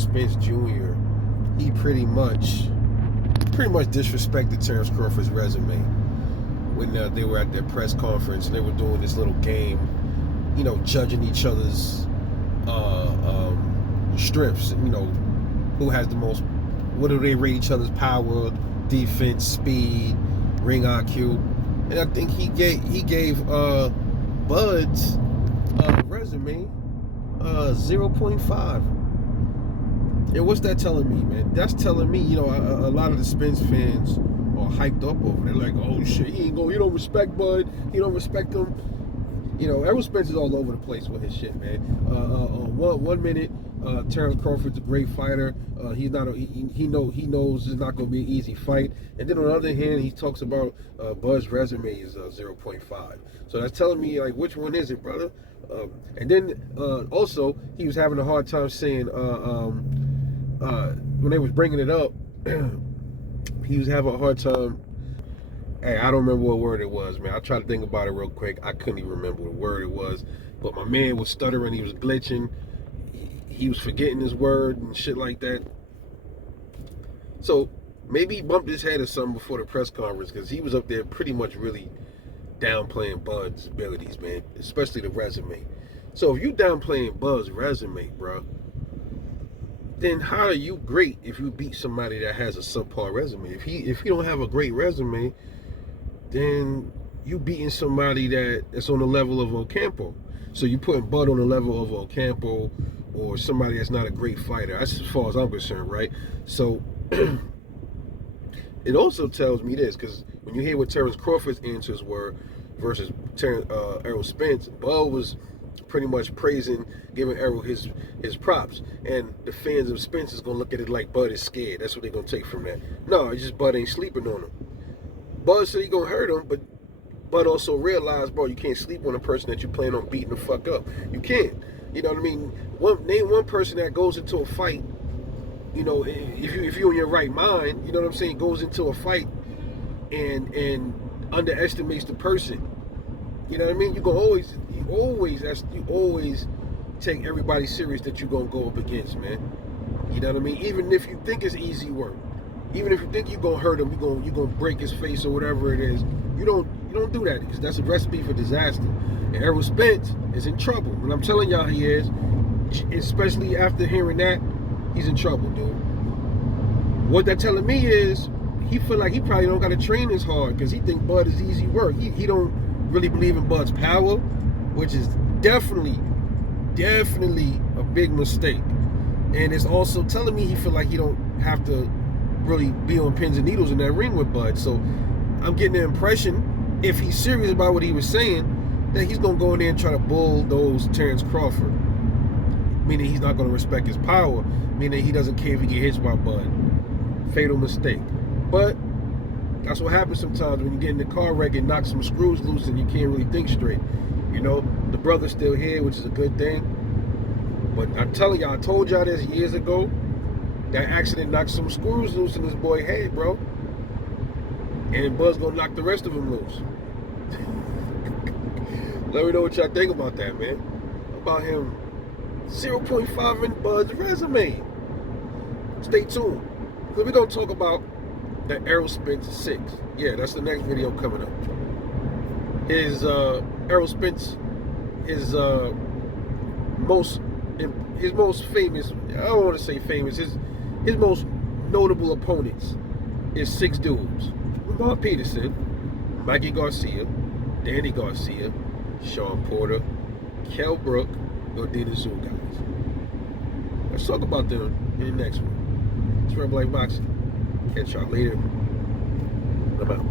Spence Jr., he pretty much disrespected Terence Crawford's resume when they were at their press conference and they were doing this little game, judging each other's strips. Who has the most? What do they rate each other's power, defense, speed, ring IQ? And I think he gave Bud's resume 0.5. And what's that telling me, man? That's telling me, a lot of the Spence fans are hyped up over it. They're like, oh shit, he don't respect Bud, he don't respect him. Errol Spence is all over the place with his shit, man. One minute, Terence Crawford's a great fighter. He knows it's not going to be an easy fight. And then on the other hand, he talks about Bud's resume is 0.5. So that's telling me, like, which one is it, brother? And then also, he was having a hard time saying, when they was bringing it up, he was having a hard time. Hey, I don't remember what word it was, man. I tried to think about it real quick. I couldn't even remember what word it was. But my man was stuttering. He was glitching. He was forgetting his word and shit like that. So maybe he bumped his head or something before the press conference, because he was up there pretty much really downplaying Bud's abilities, man. Especially the resume. So if you downplaying Bud's resume, bro, then how are you great if you beat somebody that has a subpar resume? If you don't have a great resume, then you beating somebody that's on the level of Ocampo. So you putting Bud on the level of Ocampo or somebody that's not a great fighter. That's as far as I'm concerned, right? So it also tells me this, because when you hear what Terence Crawford's answers were versus Errol Spence, Bud was pretty much praising, giving Errol his props, and the fans of Spence is gonna look at it like Bud is scared. That's what they're gonna take from that. No, it's just Bud ain't sleeping on him. Bud said he gonna hurt him, but Bud also realized, bro, you can't sleep on a person that you plan on beating the fuck up. You can't. You know what I mean? Name one person that goes into a fight, if you're in your right mind, you know what I'm saying, goes into a fight and underestimates the person. You know what I mean? You always take everybody serious that you're gonna go up against, man. You know what I mean? Even if you think it's easy work, even if you think you're gonna hurt him, you're gonna break his face or whatever it is, you don't do that, because that's a recipe for disaster. And Errol Spence is in trouble. And I'm telling y'all, he is. Especially after hearing that, he's in trouble, dude. What that telling me is he feel like he probably don't gotta train as hard, because he think Bud is easy work. He don't really believe in Bud's power, which is definitely a big mistake. And it's also telling me he feel like he don't have to really be on pins and needles in that ring with Bud. So I'm getting the impression, if he's serious about what he was saying, that he's gonna go in there and try to bulldoze Terence Crawford, meaning he's not gonna respect his power, meaning he doesn't care if he get hit by Bud. Fatal mistake. But that's what happens sometimes when you get in the car wreck and knock some screws loose and you can't really think straight. The brother's still here, which is a good thing. But I'm telling y'all, I told y'all this years ago. That accident knocked some screws loose in this boy's head, bro. And Bud's gonna knock the rest of them loose. Let me know what y'all think about that, man. About him 0.5 in Bud's resume. Stay tuned. Because we're gonna talk about the Errol Spence 6. Yeah, that's the next video coming up. Errol Spence, his most famous, I don't want to say famous, his most notable opponents is 6 dudes. Bob Peterson, Mikey Garcia, Danny Garcia, Sean Porter, Kell Brook, Gordina Zoo guys. Let's talk about them in the next one. It's Red Black Boxing. Catch y'all later. I'm out.